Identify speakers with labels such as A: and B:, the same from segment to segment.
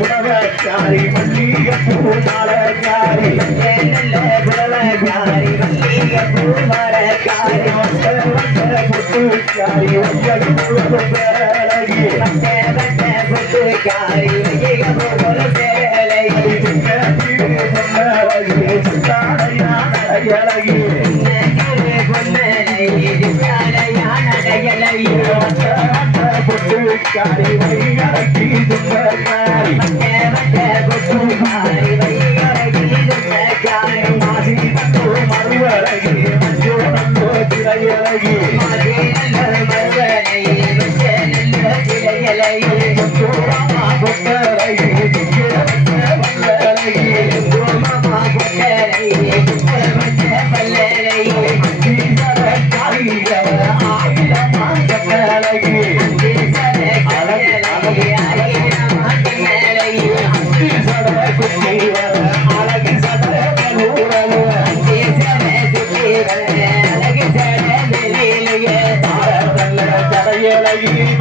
A: புடவக்காரி மல்லிகை பூ மாலக்காரி நல்ல புடவக்காரி மல்லிகை பூ மாலக்காரி வந்த வந்த பொட்டுக்காரி உங்கள் பேரழகி வந்த வந்த பொட்டுக்காரி காலை வழியடக்கி துப்பர் மாறி மங்கே மங்கே கொத்து மாறி வழியடக்கி துப்பர் காலை மாசி பத்து மறுவழகி மஞ்சோ நந்தோ திரையழகி மாசி நல்ல மறுவழகி மஞ்சோ நல்ல திரையழகி கொத்து ராமா கொத்தழகி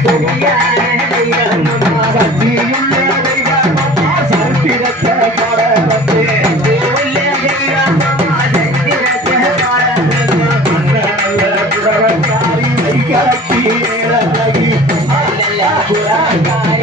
A: துடியான தெய்வம் அம்மா my God.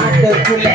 A: ஆட்டுக்குள்ளே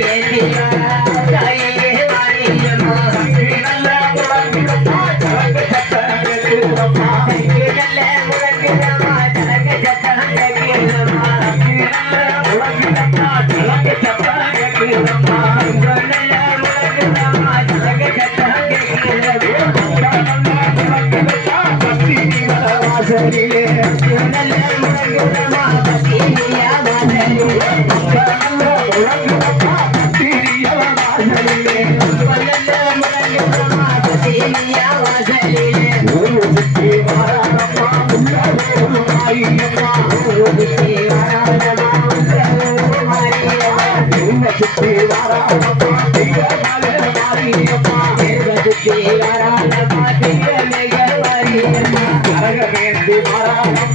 B: I'm gonna let
A: you go.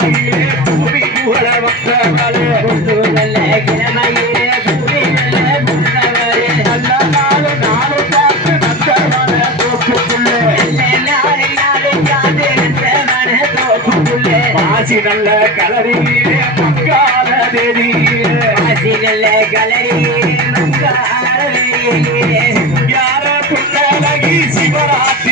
A: கிழமையிலே பூமி வந்தவளே.
B: நல்ல கிழமையிலே பூமி நல்ல
A: நல்ல நாள் பார்த்து
B: காது
A: நல்ல கலரியிலே மங்கால தேதியிலே.
B: ஆசி நல்ல கலரியிலே
A: யார புன்னழகி சிவராத்திரி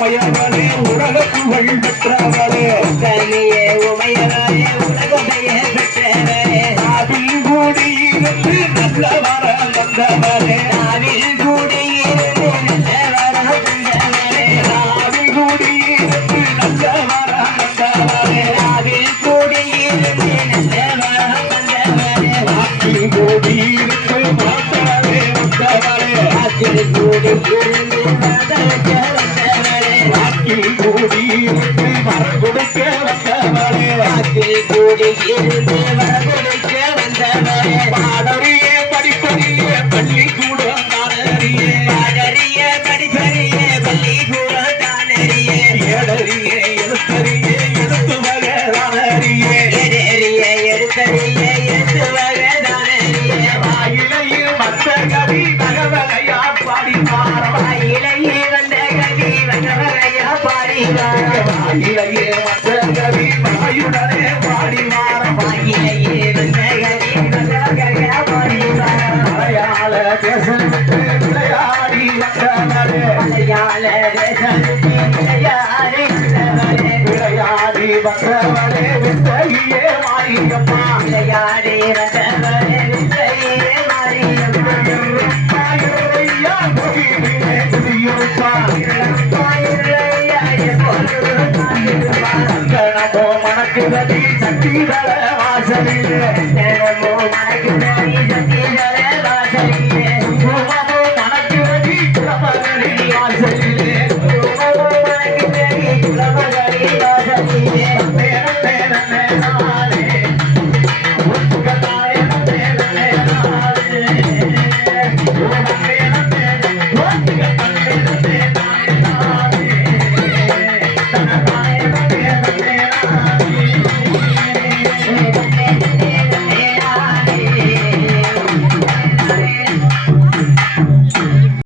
A: உமையவளே உலக புகழ் பெற்றவளே
B: கனியே உமையவளே உலகமைய பெற்றவளே
A: அதில் கூடியிருந்து நல்ல வர வந்தவளே அதில் கூடியிருந்து மரம் கொடுக்க வந்தவளே
B: காற்றில் கூடியிருந்து வர கொடுக்க வந்தவளே
A: பாடறியே படிப்பறியே பள்ளிக்கூடம் தானறியே.
B: பாடறிய படிப்பறிய பள்ளிக்கூடம் தானறிய.
A: ஏடறியே எழுத்தறியே எழுத்து வகை தானறியே.
B: எடறிய எடுத்தறிய எடுத்து
A: Yeah.